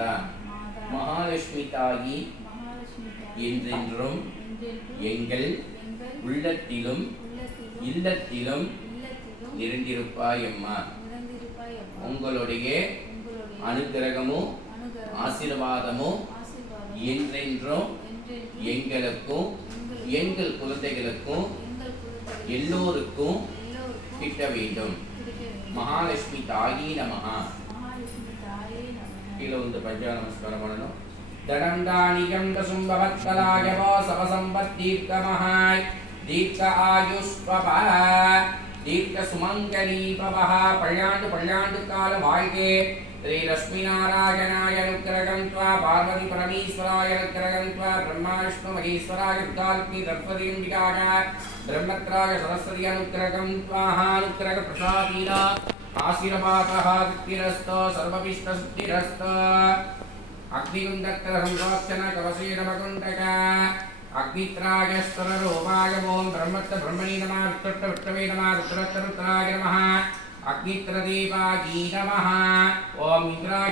மாதா மகாலட்சுமி தாயி என்றென்றும் எங்கள் உள்ளத்திலும் இல்லத்திலும் நிறைந்திருப்பாய் அம்மா. உங்களுடைய அனுக்கிரகமும் ஆசீர்வாதமும் என்றென்றும் எங்களுக்கும் எங்கள் குழந்தைகளுக்கும் எல்லோருக்கும் கிட்ட வேண்டும். மகாலட்சுமி தாயி நமஹா. கீழே வந்து பஞ்சா நமஸ்காரம் பண்ணணும். தனம் தானியம் தசும்பவத்கலாயவோ சவசம்பத்தீர்க்கமஹாய் தீர்க்க ஆயுஷ்பவ தீர்க்க சுமங்கலி பவஹ. பல்லாண்டு பல்லாண்டு கால வாழ்கே. ஸ்ரீ லட்சுமி நாராயணாய அனுக்கிரகம் த்வா பார்வதி பரமேஸ்வராய அனுக்கிரகம் த்வா பிரம்மா விஷ்ணு மகேஸ்வராய ருத்ராலக்ஷ்மி சரஸ்வதீம்பிகாய பிரம்மத்ராய சரஸ்வதி அனுக்கிரகம் த்வாஹ. அனுக்கிரக பிரசாதீனா ஆசீர்வாதः திருஷ்டிரஸ்தோ சர்வபிஷ்டசுத்திரஸ்தோ. அக்னிகுண்டத்திர சம்ரோச்சன கவசேன மகுண்டக அக்னித்ராயஸ்வர ரோமாய ஓம் பிரம்மத்த பிரம்மணி நமः விஷ்ணுட்ட விஷ்ணவே நமः ருத்ரத்த ருத்ராய நமः அக்னித்ரதேவாஜீ நமः ஓம் இந்திராய